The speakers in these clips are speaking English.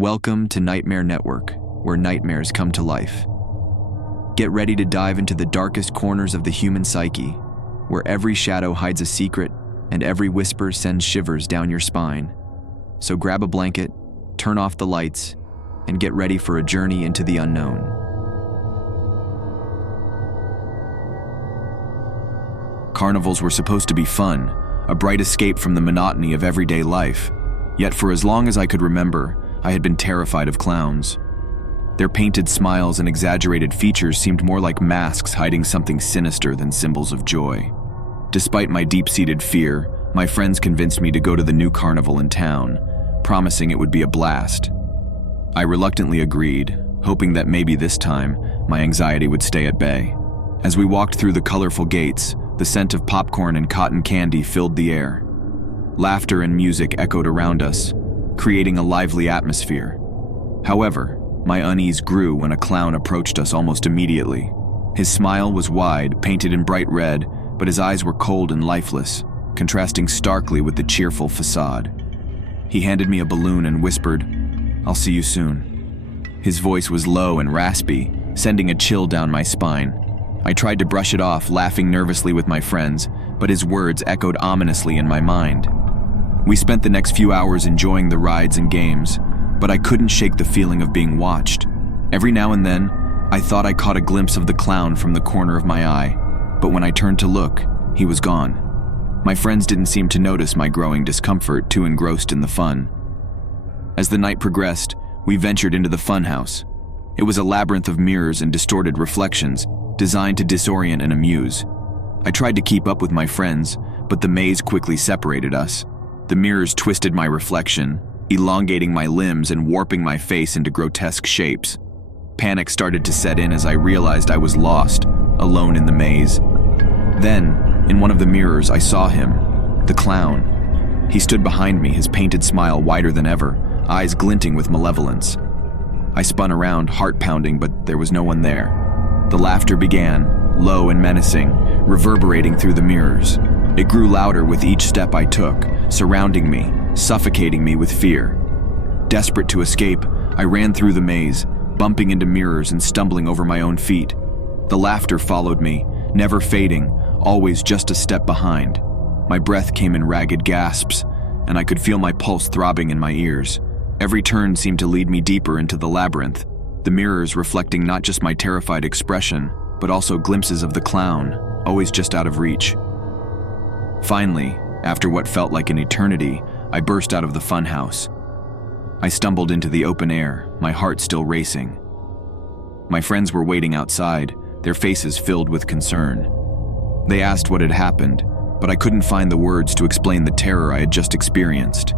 Welcome to Nightmare Network, where nightmares come to life. Get ready to dive into the darkest corners of the human psyche, where every shadow hides a secret and every whisper sends shivers down your spine. So grab a blanket, turn off the lights, and get ready for a journey into the unknown. Carnivals were supposed to be fun, a bright escape from the monotony of everyday life. Yet for as long as I could remember, I had been terrified of clowns. Their painted smiles and exaggerated features seemed more like masks hiding something sinister than symbols of joy. Despite my deep-seated fear, my friends convinced me to go to the new carnival in town, promising it would be a blast. I reluctantly agreed, hoping that maybe this time, my anxiety would stay at bay. As we walked through the colorful gates, the scent of popcorn and cotton candy filled the air. Laughter and music echoed around us, creating a lively atmosphere. However, my unease grew when a clown approached us almost immediately. His smile was wide, painted in bright red, but his eyes were cold and lifeless, contrasting starkly with the cheerful facade. He handed me a balloon and whispered, "I'll see you soon." His voice was low and raspy, sending a chill down my spine. I tried to brush it off, laughing nervously with my friends, but his words echoed ominously in my mind. We spent the next few hours enjoying the rides and games, but I couldn't shake the feeling of being watched. Every now and then, I thought I caught a glimpse of the clown from the corner of my eye, but when I turned to look, he was gone. My friends didn't seem to notice my growing discomfort, too engrossed in the fun. As the night progressed, we ventured into the funhouse. It was a labyrinth of mirrors and distorted reflections, designed to disorient and amuse. I tried to keep up with my friends, but the maze quickly separated us. The mirrors twisted my reflection, elongating my limbs and warping my face into grotesque shapes. Panic started to set in as I realized I was lost, alone in the maze. Then, in one of the mirrors, I saw him, the clown. He stood behind me, his painted smile wider than ever, eyes glinting with malevolence. I spun around, heart pounding, but there was no one there. The laughter began, low and menacing, reverberating through the mirrors. It grew louder with each step I took, surrounding me, suffocating me with fear. Desperate to escape, I ran through the maze, bumping into mirrors and stumbling over my own feet. The laughter followed me, never fading, always just a step behind. My breath came in ragged gasps, and I could feel my pulse throbbing in my ears. Every turn seemed to lead me deeper into the labyrinth, the mirrors reflecting not just my terrified expression, but also glimpses of the clown, always just out of reach. Finally, after what felt like an eternity, I burst out of the funhouse. I stumbled into the open air, my heart still racing. My friends were waiting outside, their faces filled with concern. They asked what had happened, but I couldn't find the words to explain the terror I had just experienced.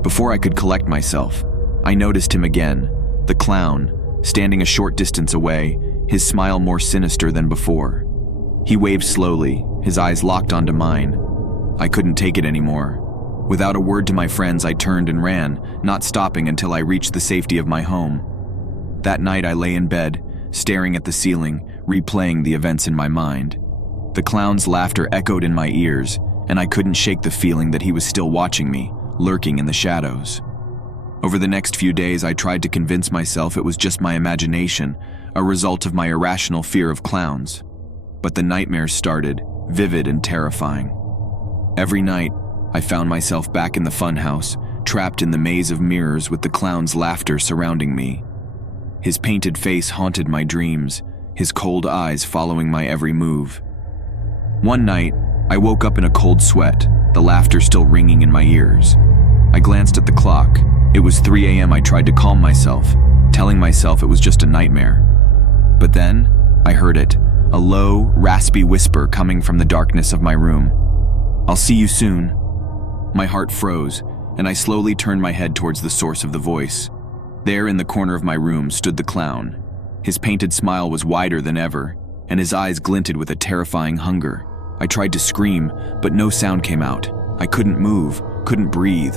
Before I could collect myself, I noticed him again, the clown, standing a short distance away, his smile more sinister than before. He waved slowly, his eyes locked onto mine. I couldn't take it anymore. Without a word to my friends, I turned and ran, not stopping until I reached the safety of my home. That night I lay in bed, staring at the ceiling, replaying the events in my mind. The clown's laughter echoed in my ears, and I couldn't shake the feeling that he was still watching me, lurking in the shadows. Over the next few days, I tried to convince myself it was just my imagination, a result of my irrational fear of clowns. But the nightmares started, vivid and terrifying. Every night, I found myself back in the funhouse, trapped in the maze of mirrors with the clown's laughter surrounding me. His painted face haunted my dreams, his cold eyes following my every move. One night, I woke up in a cold sweat, the laughter still ringing in my ears. I glanced at the clock. It was 3 a.m. I tried to calm myself, telling myself it was just a nightmare. But then, I heard it, a low, raspy whisper coming from the darkness of my room. "I'll see you soon." My heart froze, and I slowly turned my head towards the source of the voice. There in the corner of my room stood the clown. His painted smile was wider than ever, and his eyes glinted with a terrifying hunger. I tried to scream, but no sound came out. I couldn't move, couldn't breathe.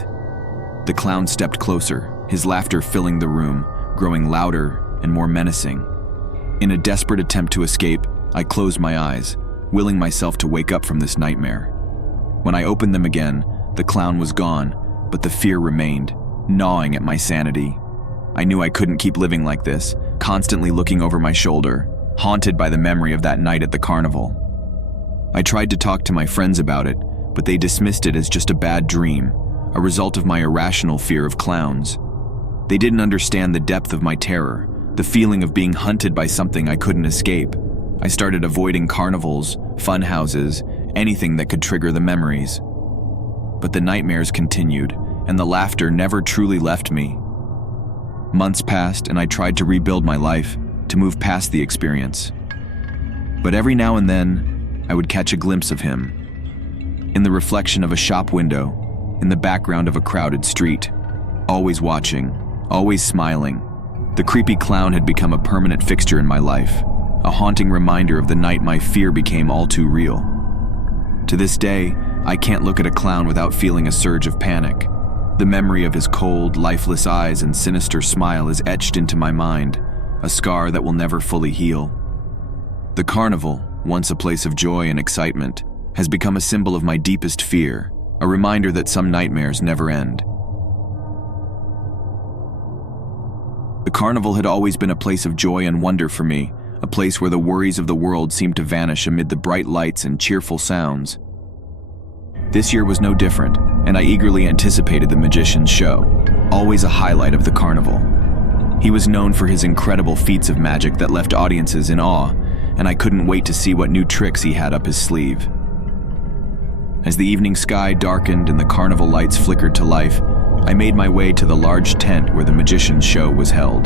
The clown stepped closer, his laughter filling the room, growing louder and more menacing. In a desperate attempt to escape, I closed my eyes, willing myself to wake up from this nightmare. When I opened them again, the clown was gone, but the fear remained, gnawing at my sanity. I knew I couldn't keep living like this, constantly looking over my shoulder, haunted by the memory of that night at the carnival. I tried to talk to my friends about it, but they dismissed it as just a bad dream, a result of my irrational fear of clowns. They didn't understand the depth of my terror, the feeling of being hunted by something I couldn't escape. I started avoiding carnivals, funhouses, anything that could trigger the memories. But the nightmares continued, and the laughter never truly left me. Months passed, and I tried to rebuild my life, to move past the experience. But every now and then, I would catch a glimpse of him. In the reflection of a shop window, in the background of a crowded street, always watching, always smiling. The creepy clown had become a permanent fixture in my life, a haunting reminder of the night my fear became all too real. To this day, I can't look at a clown without feeling a surge of panic. The memory of his cold, lifeless eyes and sinister smile is etched into my mind, a scar that will never fully heal. The carnival, once a place of joy and excitement, has become a symbol of my deepest fear, a reminder that some nightmares never end. The carnival had always been a place of joy and wonder for me, a place where the worries of the world seemed to vanish amid the bright lights and cheerful sounds. This year was no different, and I eagerly anticipated the magician's show, always a highlight of the carnival. He was known for his incredible feats of magic that left audiences in awe, and I couldn't wait to see what new tricks he had up his sleeve. As the evening sky darkened and the carnival lights flickered to life, I made my way to the large tent where the magician's show was held.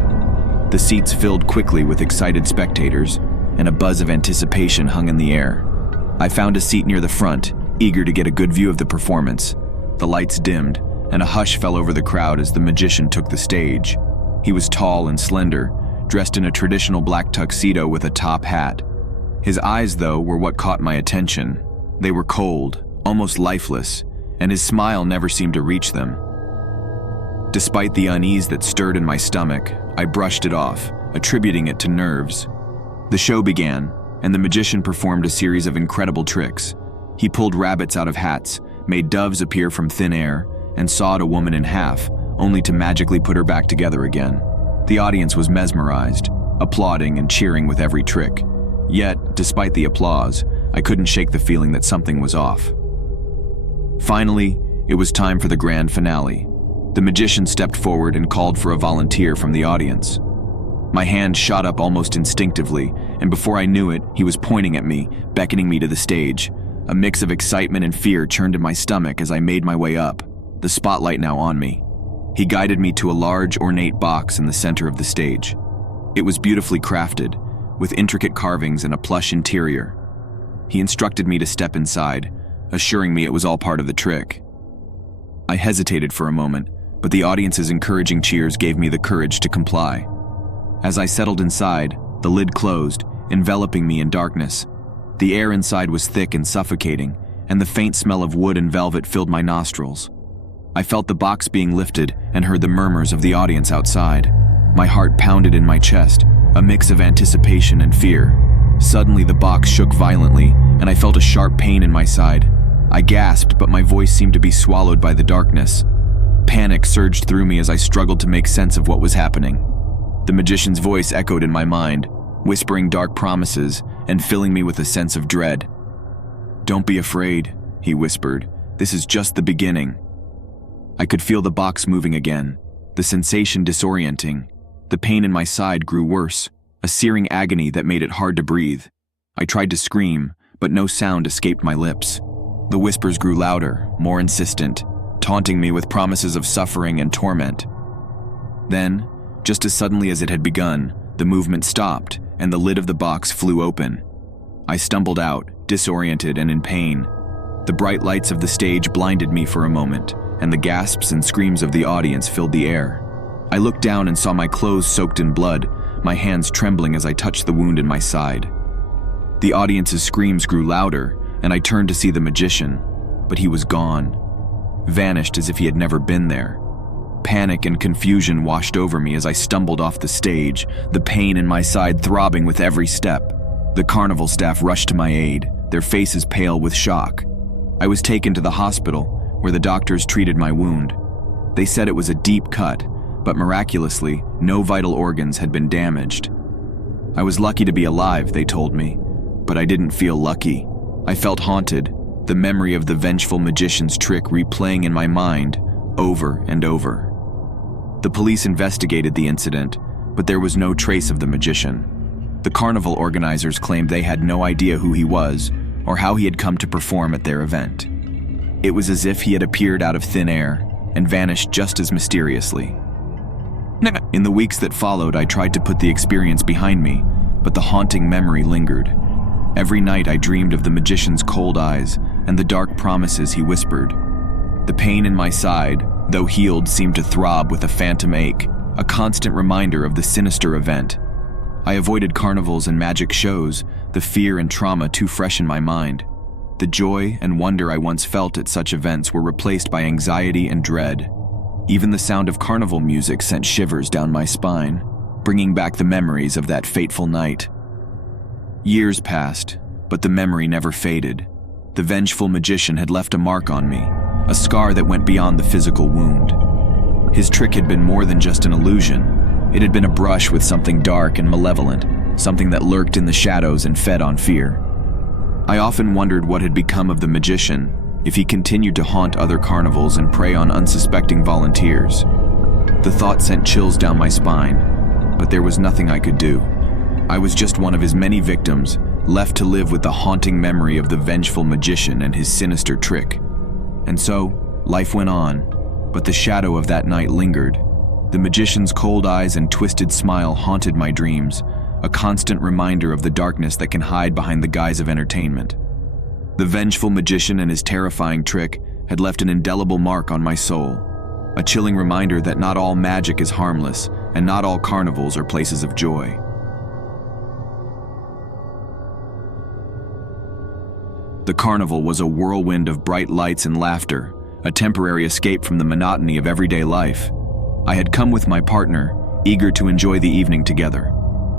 The seats filled quickly with excited spectators, and a buzz of anticipation hung in the air. I found a seat near the front, eager to get a good view of the performance. The lights dimmed, and a hush fell over the crowd as the magician took the stage. He was tall and slender, dressed in a traditional black tuxedo with a top hat. His eyes, though, were what caught my attention. They were cold, almost lifeless, and his smile never seemed to reach them. Despite the unease that stirred in my stomach, I brushed it off, attributing it to nerves. The show began, and the magician performed a series of incredible tricks. He pulled rabbits out of hats, made doves appear from thin air, and sawed a woman in half, only to magically put her back together again. The audience was mesmerized, applauding and cheering with every trick. Yet, despite the applause, I couldn't shake the feeling that something was off. Finally, it was time for the grand finale. The magician stepped forward and called for a volunteer from the audience. My hand shot up almost instinctively, and before I knew it, he was pointing at me, beckoning me to the stage. A mix of excitement and fear churned in my stomach as I made my way up, the spotlight now on me. He guided me to a large, ornate box in the center of the stage. It was beautifully crafted, with intricate carvings and a plush interior. He instructed me to step inside, assuring me it was all part of the trick. I hesitated for a moment, but the audience's encouraging cheers gave me the courage to comply. As I settled inside, the lid closed, enveloping me in darkness. The air inside was thick and suffocating, and the faint smell of wood and velvet filled my nostrils. I felt the box being lifted and heard the murmurs of the audience outside. My heart pounded in my chest, a mix of anticipation and fear. Suddenly, the box shook violently, and I felt a sharp pain in my side. I gasped, but my voice seemed to be swallowed by the darkness. Panic surged through me as I struggled to make sense of what was happening. The magician's voice echoed in my mind, whispering dark promises and filling me with a sense of dread. "Don't be afraid," he whispered. "This is just the beginning." I could feel the box moving again, the sensation disorienting. The pain in my side grew worse, a searing agony that made it hard to breathe. I tried to scream, but no sound escaped my lips. The whispers grew louder, more insistent, taunting me with promises of suffering and torment. Then, just as suddenly as it had begun, the movement stopped and the lid of the box flew open. I stumbled out, disoriented and in pain. The bright lights of the stage blinded me for a moment, and the gasps and screams of the audience filled the air. I looked down and saw my clothes soaked in blood, my hands trembling as I touched the wound in my side. The audience's screams grew louder, and I turned to see the magician, but he was gone, vanished as if he had never been there. Panic and confusion washed over me as I stumbled off the stage, the pain in my side throbbing with every step. The carnival staff rushed to my aid, their faces pale with shock. I was taken to the hospital, where the doctors treated my wound. They said it was a deep cut, but miraculously, no vital organs had been damaged. I was lucky to be alive, they told me, but I didn't feel lucky. I felt haunted, the memory of the vengeful magician's trick replaying in my mind over and over. The police investigated the incident, but there was no trace of the magician. The carnival organizers claimed they had no idea who he was or how he had come to perform at their event. It was as if he had appeared out of thin air and vanished just as mysteriously. In the weeks that followed, I tried to put the experience behind me, but the haunting memory lingered. Every night I dreamed of the magician's cold eyes and the dark promises he whispered. The pain in my side, though healed, seemed to throb with a phantom ache, a constant reminder of the sinister event. I avoided carnivals and magic shows, the fear and trauma too fresh in my mind. The joy and wonder I once felt at such events were replaced by anxiety and dread. Even the sound of carnival music sent shivers down my spine, bringing back the memories of that fateful night. Years passed, but the memory never faded. The vengeful magician had left a mark on me, a scar that went beyond the physical wound. His trick had been more than just an illusion. It had been a brush with something dark and malevolent, something that lurked in the shadows and fed on fear. I often wondered what had become of the magician, if he continued to haunt other carnivals and prey on unsuspecting volunteers. The thought sent chills down my spine, but there was nothing I could do. I was just one of his many victims, left to live with the haunting memory of the vengeful magician and his sinister trick. And so, life went on, but the shadow of that night lingered. The magician's cold eyes and twisted smile haunted my dreams, a constant reminder of the darkness that can hide behind the guise of entertainment. The vengeful magician and his terrifying trick had left an indelible mark on my soul, a chilling reminder that not all magic is harmless and not all carnivals are places of joy. The carnival was a whirlwind of bright lights and laughter, a temporary escape from the monotony of everyday life. I had come with my partner, eager to enjoy the evening together.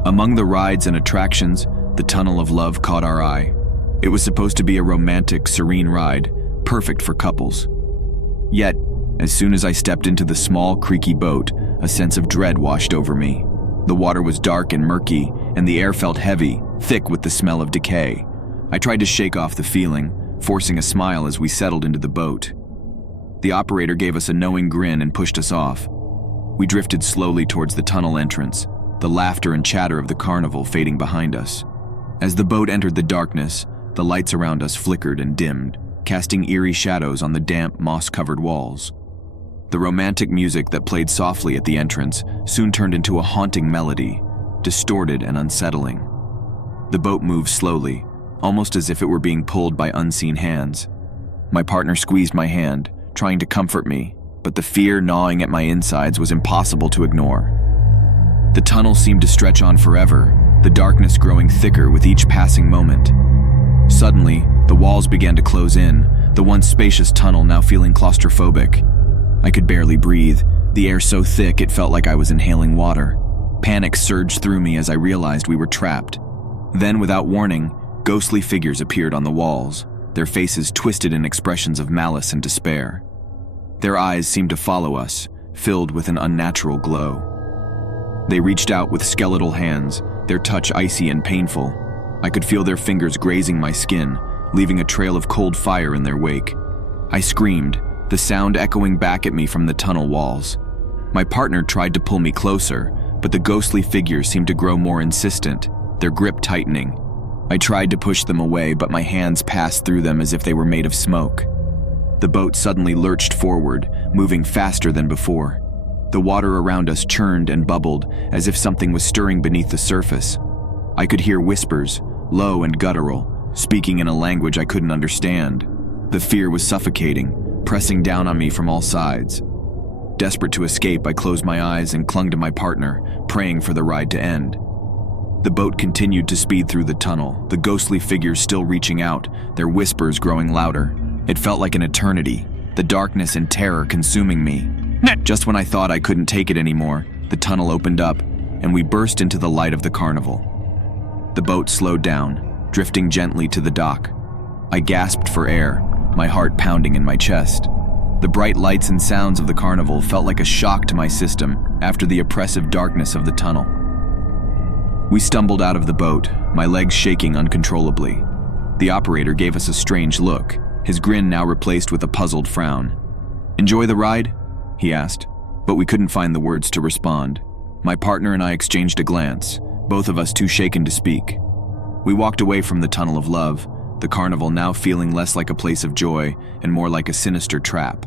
Among the rides and attractions, the Tunnel of Love caught our eye. It was supposed to be a romantic, serene ride, perfect for couples. Yet, as soon as I stepped into the small, creaky boat, a sense of dread washed over me. The water was dark and murky, and the air felt heavy, thick with the smell of decay. I tried to shake off the feeling, forcing a smile as we settled into the boat. The operator gave us a knowing grin and pushed us off. We drifted slowly towards the tunnel entrance, the laughter and chatter of the carnival fading behind us. As the boat entered the darkness, the lights around us flickered and dimmed, casting eerie shadows on the damp, moss-covered walls. The romantic music that played softly at the entrance soon turned into a haunting melody, distorted and unsettling. The boat moved slowly, almost as if it were being pulled by unseen hands. My partner squeezed my hand, trying to comfort me, but the fear gnawing at my insides was impossible to ignore. The tunnel seemed to stretch on forever, the darkness growing thicker with each passing moment. Suddenly, the walls began to close in, the once spacious tunnel now feeling claustrophobic. I could barely breathe, the air so thick it felt like I was inhaling water. Panic surged through me as I realized we were trapped. Then, without warning, ghostly figures appeared on the walls, their faces twisted in expressions of malice and despair. Their eyes seemed to follow us, filled with an unnatural glow. They reached out with skeletal hands, their touch icy and painful. I could feel their fingers grazing my skin, leaving a trail of cold fire in their wake. I screamed, the sound echoing back at me from the tunnel walls. My partner tried to pull me closer, but the ghostly figures seemed to grow more insistent, their grip tightening. I tried to push them away, but my hands passed through them as if they were made of smoke. The boat suddenly lurched forward, moving faster than before. The water around us churned and bubbled, as if something was stirring beneath the surface. I could hear whispers, low and guttural, speaking in a language I couldn't understand. The fear was suffocating, pressing down on me from all sides. Desperate to escape, I closed my eyes and clung to my partner, praying for the ride to end. The boat continued to speed through the tunnel, the ghostly figures still reaching out, their whispers growing louder. It felt like an eternity, the darkness and terror consuming me. Just when I thought I couldn't take it anymore, the tunnel opened up, and we burst into the light of the carnival. The boat slowed down, drifting gently to the dock. I gasped for air, my heart pounding in my chest. The bright lights and sounds of the carnival felt like a shock to my system after the oppressive darkness of the tunnel. We stumbled out of the boat, my legs shaking uncontrollably. The operator gave us a strange look, his grin now replaced with a puzzled frown. "Enjoy the ride?" he asked, but we couldn't find the words to respond. My partner and I exchanged a glance, both of us too shaken to speak. We walked away from the tunnel of love, the carnival now feeling less like a place of joy and more like a sinister trap.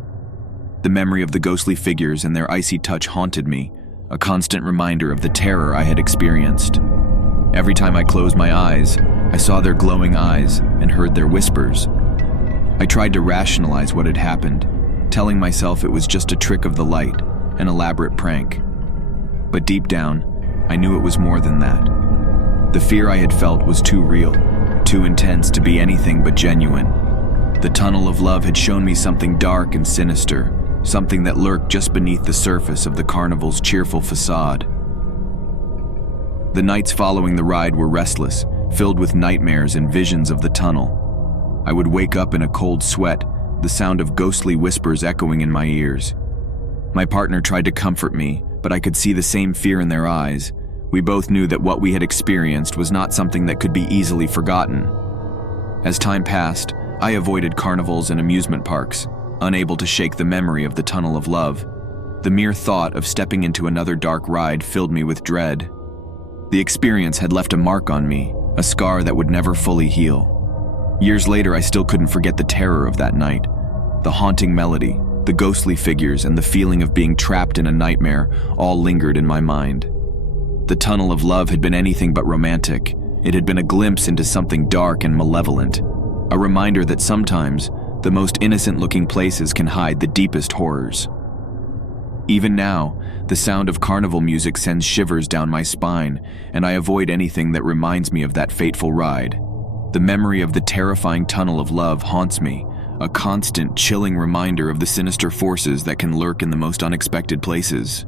The memory of the ghostly figures and their icy touch haunted me, a constant reminder of the terror I had experienced. Every time I closed my eyes, I saw their glowing eyes and heard their whispers. I tried to rationalize what had happened, telling myself it was just a trick of the light, an elaborate prank. But deep down, I knew it was more than that. The fear I had felt was too real, too intense to be anything but genuine. The tunnel of love had shown me something dark and sinister, something that lurked just beneath the surface of the carnival's cheerful facade. The nights following the ride were restless, filled with nightmares and visions of the tunnel. I would wake up in a cold sweat, the sound of ghostly whispers echoing in my ears. My partner tried to comfort me, but I could see the same fear in their eyes. We both knew that what we had experienced was not something that could be easily forgotten. As time passed, I avoided carnivals and amusement parks, unable to shake the memory of the tunnel of love. The mere thought of stepping into another dark ride filled me with dread. The experience had left a mark on me, a scar that would never fully heal. Years later, I still couldn't forget the terror of that night. The haunting melody, the ghostly figures, and the feeling of being trapped in a nightmare all lingered in my mind. The tunnel of love had been anything but romantic. It had been a glimpse into something dark and malevolent, a reminder that sometimes the most innocent-looking places can hide the deepest horrors. Even now, the sound of carnival music sends shivers down my spine, and I avoid anything that reminds me of that fateful ride. The memory of the terrifying tunnel of love haunts me, a constant, chilling reminder of the sinister forces that can lurk in the most unexpected places.